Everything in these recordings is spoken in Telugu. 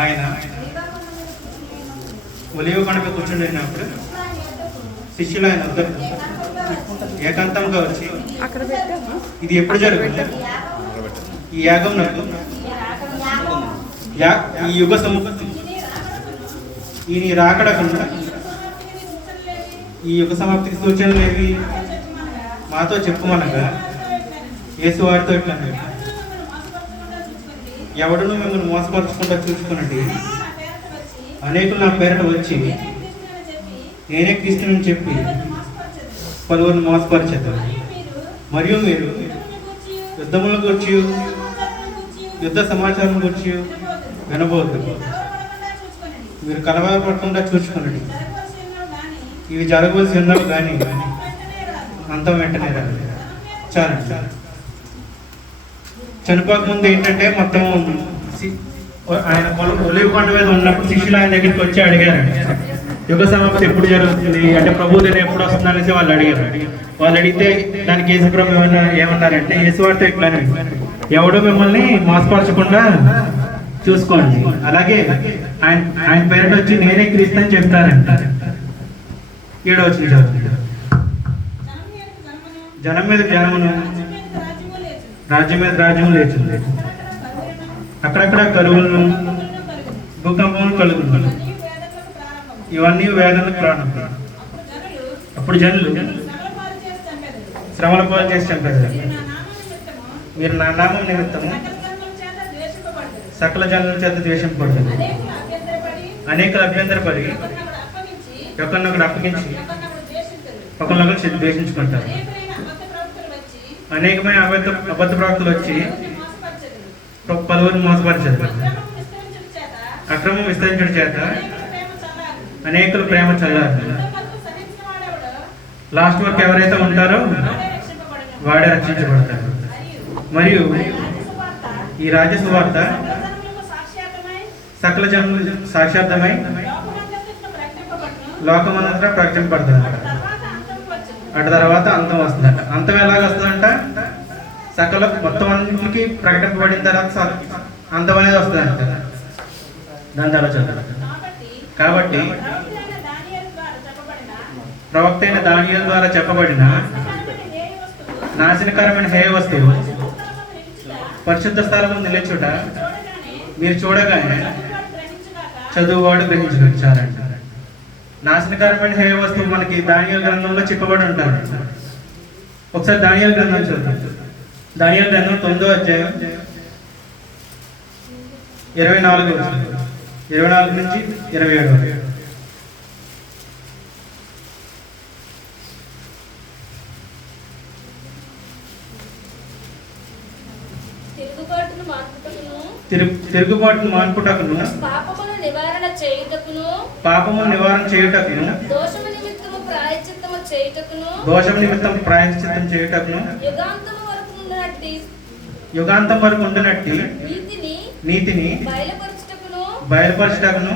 ఆయన ఒలివ కొండ మీద కూర్చుండినప్పుడు శిష్యులు ఆయన వద్దకు ఏకాంతంగా వచ్చి, ఇది ఎప్పుడు జరుగుతుంది? ఈ యాగం నాకు ఈ యుగ సముక్తి ఈ రాకడకుండా ఈ యుగ సమాప్తికి సూచనలు ఏవి మాతో చెప్పుమనగా యేసు వారితో ఇట్లా, ఎవడును మిమ్మల్ని మోసపరచకుండా చూసుకునండి. అనేకులు నా పేరుట వచ్చి నేనే క్రీస్తుని చెప్పి పలువురిని మోసపరిచేద్దాం. మరియు మీరు యుద్ధముల గురించి యుద్ధ సమాచారం గురించి వినబోద్దు. మీరు కలవరపడకుండా చూసుకునండి. ఇవి జరగవలసి ఉన్నవి కానీ అంతం వెంటనే రాదు. చాలండి. చనిపోక ముందు ఏంటంటే మొత్తం ఆయన ఒలివ కొండ మీద ఉన్నప్పుడు శిష్యులు ఆయన దగ్గరికి వచ్చి అడిగారండి, యుగ సమాప్తి ఎప్పుడు జరుగుతుంది అంటే ప్రభు దినం ఎప్పుడు వస్తుంది అనేసి వాళ్ళు అడిగారు. వాళ్ళు అడిగితే దానికి యేసుప్రభు ఏమన్నారంటే, యేసువారితో ఇట్లానే, ఎవడు మిమ్మల్ని మోసపరచకుండా చూసుకోండి. అలాగే ఆయన పేరుట వచ్చి నేనే క్రీస్తు అని చెప్తారంట. 7వ వచనం చదువుతుంది. జనం మీద జనమును, రాజ్యం మీద రాజ్యం లేచింది. అక్కడక్కడ కరువులను, భూకంపములు కలుగును. ఇవన్నీ వేదనకు ప్రారంభం. అప్పుడు జనులు శ్రమల పాలు చేసి చంపారు. మీరు నా నామం నిమిత్తము సకల జనుల చేత ద్వేషింపబడుతుంది. అనేక అభ్యంతరపడి ఒకరినొకరు అప్పగించి ఒకరినొకరు ద్వేషించుకుంటారు. అనేకమైన అబద్ధ ప్రవక్తలు వచ్చి పలువురిని మోసపరిచారు. అక్రమం విస్తరించడం చేత అనేకులు ప్రేమ చల్లారు. లాస్ట్ వరకు ఎవరైతే ఉంటారో వాడే రక్షించబడతారు. మరియు ఈ రాజ్య సువార్త సకల జనులు సాక్షాత్మై లోకమంతా ప్రకటింపబడుతుంది. అటు తర్వాత అంతం వస్తుందంట. అంతం ఎలాగ వస్తుందంట? సకల మొత్తం అన్నింటికి ప్రకటింపబడిన తర్వాత అంతం అనేది వస్తుందంట. దాని తర్వాత చదువు. కాబట్టి ప్రవక్త అయిన దానియేలు ద్వారా చెప్పబడిన నాశనకరమైన హేయ వస్తువు పరిశుద్ధ స్థలము నిలిచుట మీరు చూడగానే చదువువాడు గ్రహించారంట. నాశనకరమైన హేయ వస్తువు మనకి దానియేలు గ్రంథంలో చెప్పబడి ఉంటారు. ఒకసారి దానియేలు గ్రంథం చూద్దాం. దానియేలు గ్రంథం 9వ అధ్యాయం 24 నుంచి 27. తిరుగుబాటును మాన్పుటకును పాపమును నివారణ చేయుటకును దోషము నిమిత్తం ప్రాయశ్చిత్తము చేయుటకును యుగాంతం వరకు ఉండునట్టి నీతిని బయలుపరచుటకును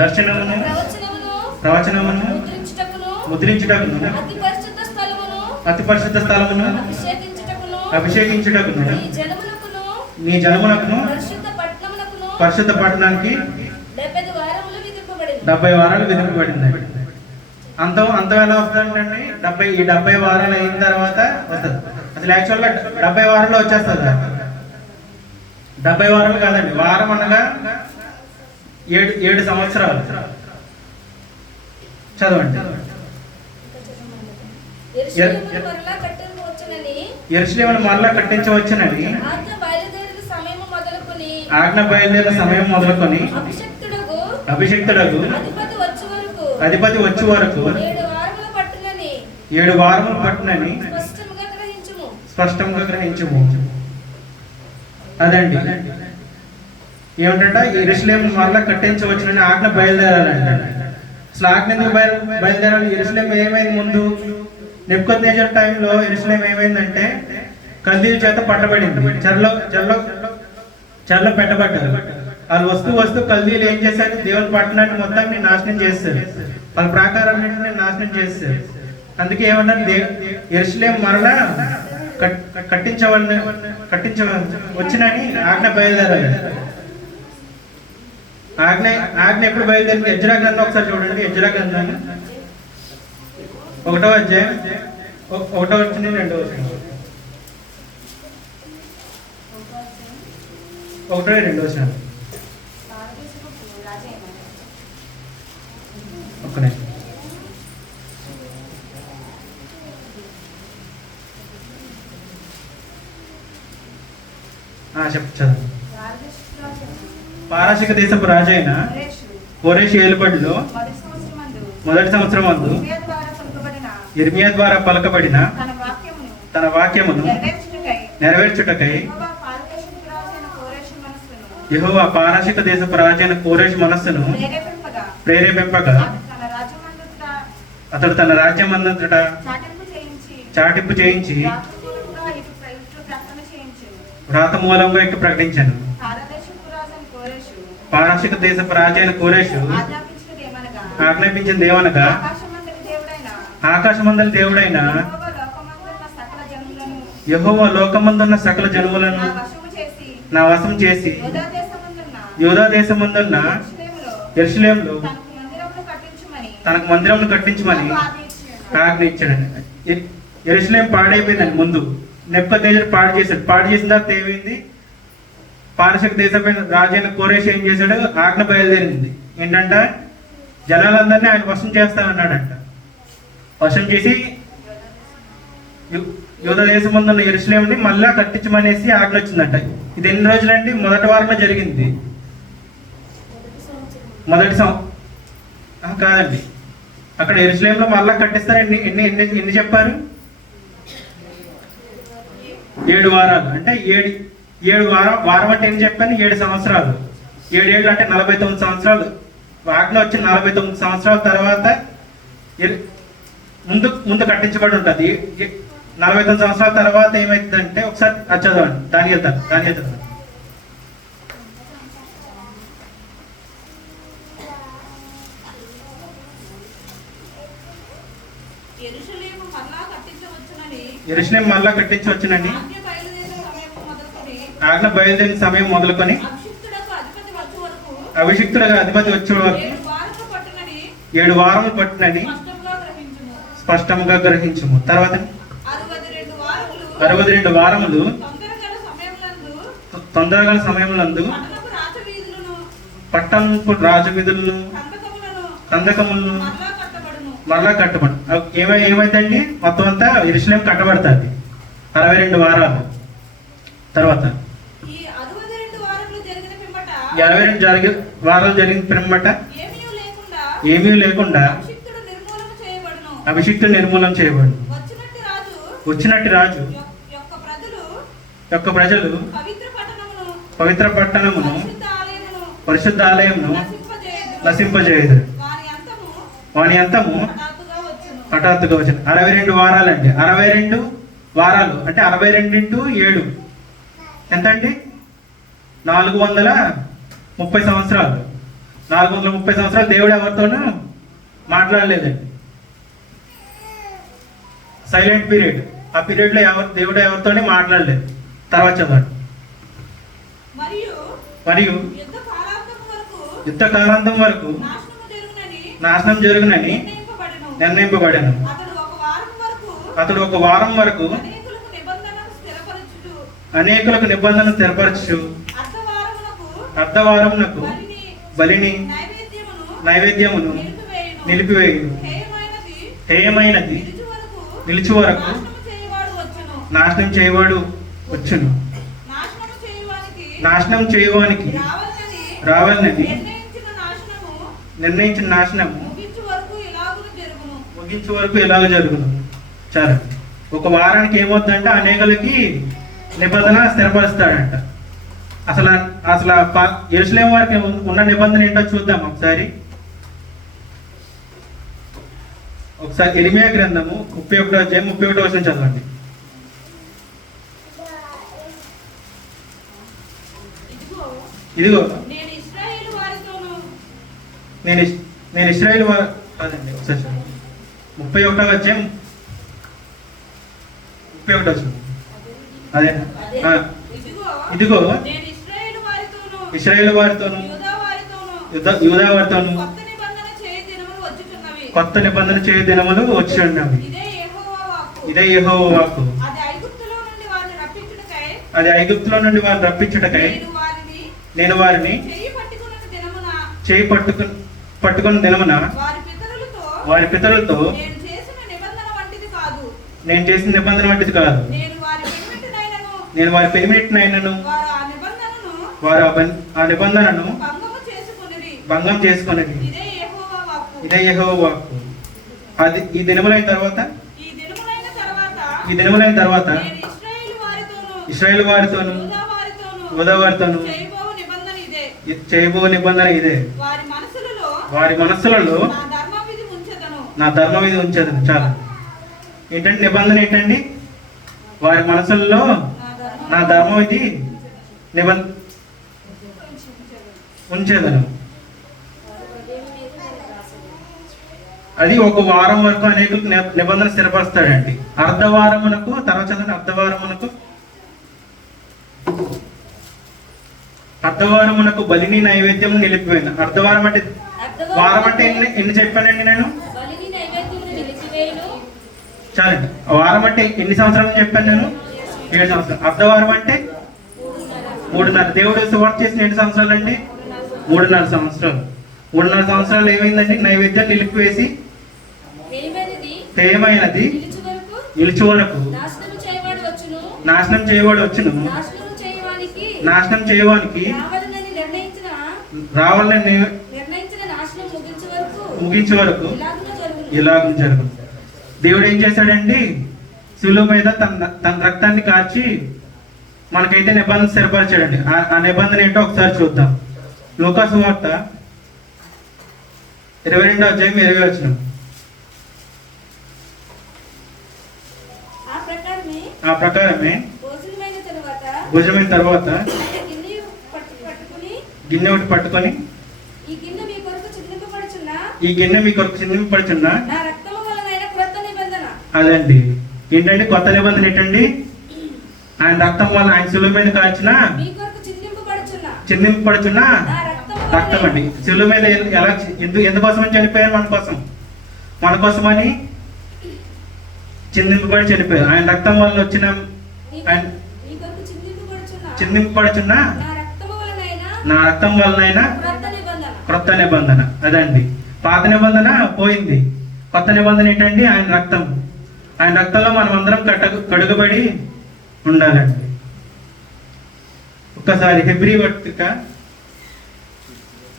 దర్శనమును ప్రవచనమును ముద్రించుటకును అతి పరిశుద్ధ స్థలమును అభిషేకించుటకును నీ జనమునకును పరిశుద్ధ పట్టణానికి 70 వారాలు విధింపబడింది. అంతం ఎలా వస్తుందండి? 70 వారాలు అయిన తర్వాత వస్తుంది. అసలు యాక్చువల్గా 70 వారాల్లో వచ్చేస్తుంది. 70 వారాలు కాదండి, వారం అనగా 7 సంవత్సరాలు. చదవండి. యెరూషలేమును మరలా కట్టించవచ్చునని ఆజ్ఞ బయలుదేరిన సమయం మొదలుకొని అభిషక్తుడగు అధిపతి వచ్చే వరకు 7 వారములు పట్టునని స్పష్టంగా గ్రహించుము. అదండి ఏమిటంటే యెరూషలేమును మరలా కట్టించవచ్చునని ఆజ్ఞ బయలుదేరాలంట. అసలు ఆజ్ఞ ఎందుకు బయలుదేరాలి? యెరూషలేం ఏమైంది? ముందు నెబుకద్నెజర్ టైంలో యెరూషలేం ఏమైందంటే కల్దీయుల చేత పట్టబడింది. చెరలో పెట్టబడ్డారు. వాళ్ళు వస్తూ కల్దీయులు ఏం చేశారు? దేవుని పట్టణాన్ని మొత్తాన్ని నాశనం చేస్తారు. వాళ్ళ ప్రాకారాన్ని నాశనం చేస్తారు. అందుకే ఏమన్నారు? యెరూషలేం మరలా కట్టించవచ్చునని ఆజ్ఞ బయలుదేరాలి. ఆజ్ఞ ఆజ్ఞ ఎప్పుడు బయలుదేరింది? ఎజ్రా గ్రంథం ఒకసారి చూడండి. ఎజ్రా గ్రంథం 1వ అధ్యాయం 1వ వచ్చింది 2వ వచ్చింది 1 2 వచ్చిన ఒక్కనే చదువు. పారసిక దేశపు రాజైన కోరేషు ఏలుబడిలో మొదటి సంవత్సరం మందు ఇర్మియా ద్వారా పలకబడిన తన వాక్యమును నెరవేర్చుటకై యెహోవా పారసిక దేశపు రాజైన కోరేషు మనస్సును ప్రేరేపింపగా అతడు తన రాజ్యమంతటా చాటింపు చేయించి వ్రాత మూలంగా ఇట్టు ప్రకటించాను. పారసిక దేశపు రాజైన కోరేషు ఆజ్ఞాపించింది ఏమనగా, ఆకాశమందలి దేవుడైన యెహోవా లోకమందున్న సకల జనములను నా వశం చేసి యూదా దేశమందున్న యెరూషలేములో తనకు మందిరమును కట్టించమని ఆజ్ఞ ఇచ్చాడండి. యెరూషలేము పాడైపోయిందండి. ముందు నెబుకద్నెజరు పాడు చేసిన తర్వాత ఏమైంది? పారసిక దేశమైన రాజైన కోరేషు ఏం చేశాడు? ఆజ్ఞ బయలుదేరింది. ఏంటంట? జనాలందరినీ ఆయన వశం చేస్తానన్నాడంట. వశం చేసి యూదా దేశం ముందున్న యెరూషలేముని మళ్ళా కట్టించమనేసి ఆజ్ఞ వచ్చిందంట. ఇది ఎన్ని రోజులండి? మొదటి వారంలో జరిగింది. కాదండి, అక్కడ యెరూషలేములో మళ్ళా కట్టిస్తారు. ఎన్ని ఎన్ని ఎన్ని చెప్పారు? 7 వారాలు. అంటే 7 వారం అంటే ఏం చెప్పాను? 7 సంవత్సరాలు. 7 ఏళ్ళు అంటే 49 సంవత్సరాలు. ఆజ్ఞ వచ్చిన 49 సంవత్సరాల తర్వాత ముందు కట్టించబడి ఉంటుంది. 49 సంవత్సరాల తర్వాత ఏమైతుందంటే, ఒకసారి చదవండి. దానికి వెళ్తాను. యెరూషలేము మళ్ళా కట్టించవచ్చునని ఆజ్ఞ బయలుదేరిన సమయం మొదలుకొని అభిషిక్తుడుగా అధిపతి వచ్చే వరకు 7 వారములు పట్టునని స్పష్టంగా గ్రహించుము. తర్వాత 62 వారములు తొందరగల సమయములందు పట్టణపు రాజవీధులను కందకములను మరలా కట్టబడు. ఏమైందండి? మొత్తం అంతా యెరూషలేము కట్టబడుతుంది 62 వారాలు. తర్వాత 62 వారాలు జరిగిన పిమ్మట ఏమీ లేకుండా అభిషిక్తుడు నిర్మూలన చేయబడు. వచ్చినట్టు రాజు యొక్క ప్రజలు పవిత్ర పట్టణమును పరిశుద్ధ ఆలయమును నశింపజేయదు. వాని అంతము హఠాత్తుగా వచ్చింది. 62 వారాలండి. 62 వారాలు అంటే 62 × 7 ఎంత అండి? 430 సంవత్సరాలు. 430 సంవత్సరాలు దేవుడు ఎవరితోనూ మాట్లాడలేదండి. Silent period. ఆ పీరియడ్ లో దేవుడు ఎవరితోనే మాట్లాడలేదు. తర్వాత చదవండి. మరియు యుద్ధ కాలాంతం వరకు నాశనం జరుగునని నిర్ణయింపబడను. అతడు ఒక వారం వరకు అనేకులకు నిబంధన స్థిరపరచు అర్ధవారమునకు బలిని నైవేద్యమును నిలిపివేయు. హేయమైనది నిలిచి వరకు నాశనం చేయవాడు వచ్చును. నాశనం చేయవానికి రావాలని నిర్ణయించిన నాశనము ముగించే వరకు ఎలాగో జరుగును. సరే, ఒక వారానికి ఏమవుతుందంటే అనేకులకి నిబంధన స్థిరపరుస్తాడంట. అసలు యెరూషలేము వారికి ఉన్న నిబంధన ఏంటో చూద్దాం ఒకసారి. ఇర్మియా గ్రంథము 31వ అధ్యాయం 31వ వచనం చదవండి. ఇదిగో నేను ఇశ్రాయేలు వారు కాదండి, ఒకసారి 31వ అధ్యాయం 31వ వచనం. అదేనా? ఇదిగో ఇశ్రాయేలు వారితోను యూదా వారితోను కొత్త నిబంధన చేయు దినములు వచ్చి ఉన్నవి. ఇదే యెహోవా వాక్కు. అది ఐగుప్తులో నుండి వారిని రప్పించుటకై నేను వారిని చేయి పట్టుకున్న దినమున వారి పితరులతో నేను చేసిన నిబంధన వంటిది కాదు. నేను వారి పెనిమిటినైనను వారు ఆ నిబంధనను భంగం చేసుకునేది. ఇదే యెహోవా వాక్కు. అది ఈ దినములైన తర్వాత ఇశ్రాయేలు వారితోను యూదా వారితోను చేయబో నిబంధన ఇదే. వారి మనస్సులలో నా ధర్మ విధి ఉంచేదను. చాలా ఏంటంటే నిబంధన ఏంటండి? వారి మనసుల్లో నా ధర్మ విధి ఉంచేదను. అది ఒక వారం వరకు అనేకులకు నిబంధన స్థిరపరుస్తాడండి. అర్ధవారమునకు తర్వాత చదవండి. అర్ధవారమునకు బలిని నైవేద్యం నిలిపివేయను. అర్ధవారం అంటే వారం అంటే ఎన్ని చెప్పానండి నేను? చాలండి. వారం అంటే ఎన్ని సంవత్సరాలు చెప్పాను నేను? 7 సంవత్సరాలు. అర్ధవారం అంటే 3.5. దేవుడు సువార్త చేసిన ఎన్ని సంవత్సరాలు అండి? 3.5 సంవత్సరాలు. 3.5 సంవత్సరాలు ఏమైందండి? నైవేద్యం నిలిపివేసి తేమైనది నిలిచి వరకు నాశనం చేయవాడు వచ్చును. నాశనం చేయవానికి రావాలని ముగించే వరకు ఇలాగ జరుగు. దేవుడు ఏం చేశాడండి? శిలువ మీద తన రక్తాన్ని కార్చి మనకైతే నిబంధన స్థిరపరిచాడండి. ఆ నిబంధన ఏంటో ఒకసారి చూద్దాం. లూకా సువార్త 22వ అధ్యాయం 20వ వచనం. ఆ ప్రకారమే భోజనమైన తర్వాత గిన్నె ఒకటి పట్టుకొని ఈ గిన్నె మీ కొరకు చిందింపబడుచున్న అదండి. ఏంటండి కొత్త నిబంధన? ఏంటండి? ఆయన రక్తం వల్ల ఆయన శిలువ మీద కాల్చిన చిందింపబడుచున్న రక్తం అండి. శిలువ మీద ఎలా ఎందుకోసమని చనిపోయారు? మన కోసమని చిందింపబడి చనిపోయారు. ఆయన రక్తం వల్ల వచ్చిన చిందింపబడుచున్న నా రక్తం వలనైనా క్రొత్త నిబంధన. అదండి. పాత నిబంధన పోయింది. కొత్త నిబంధన ఏంటండి? ఆయన రక్తం. ఆయన రక్తంలో మనం అందరం కడుగబడి ఉండాలండి. ఒక్కసారి హెబ్రీ పత్రిక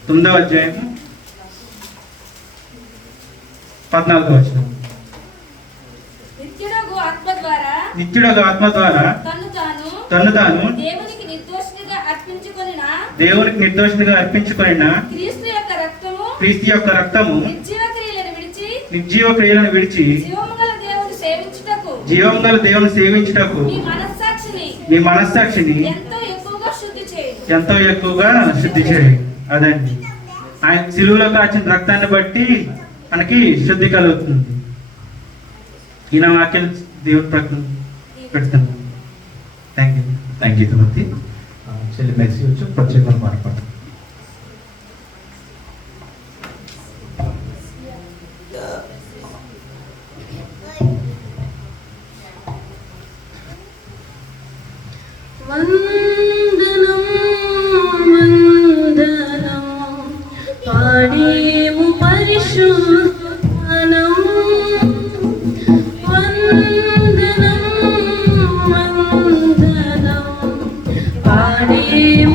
9వ అధ్యాయం 14వ వచనం. నిత్యుడగు ఆత్మ ద్వారా తన్ను తాను దేవునికి నిర్దోషిగా అర్పించుకొనిన క్రీస్తు యొక్క రక్తము నిర్జీవ క్రియలను విడిచి జీవం గల దేవుని సేవించుటకు మీ మనస్సాక్షిని ఎంతో ఎక్కువగా శుద్ధి చేయి. అదండి. ఆయన సిలువలో కాచిన రక్తాన్ని బట్టి మనకి శుద్ధి కలుగుతుంది. ఈయన వాక్యం దేవుడు పెడుతుంది. Thank you Timothy. చెల్లి మెక్సీ వచ్చి ప్రత్యేకంగా మాట్లాడు. వందనం వందనం పాడేము పరిశుద్ధనం. వందనం వందనం పాడేము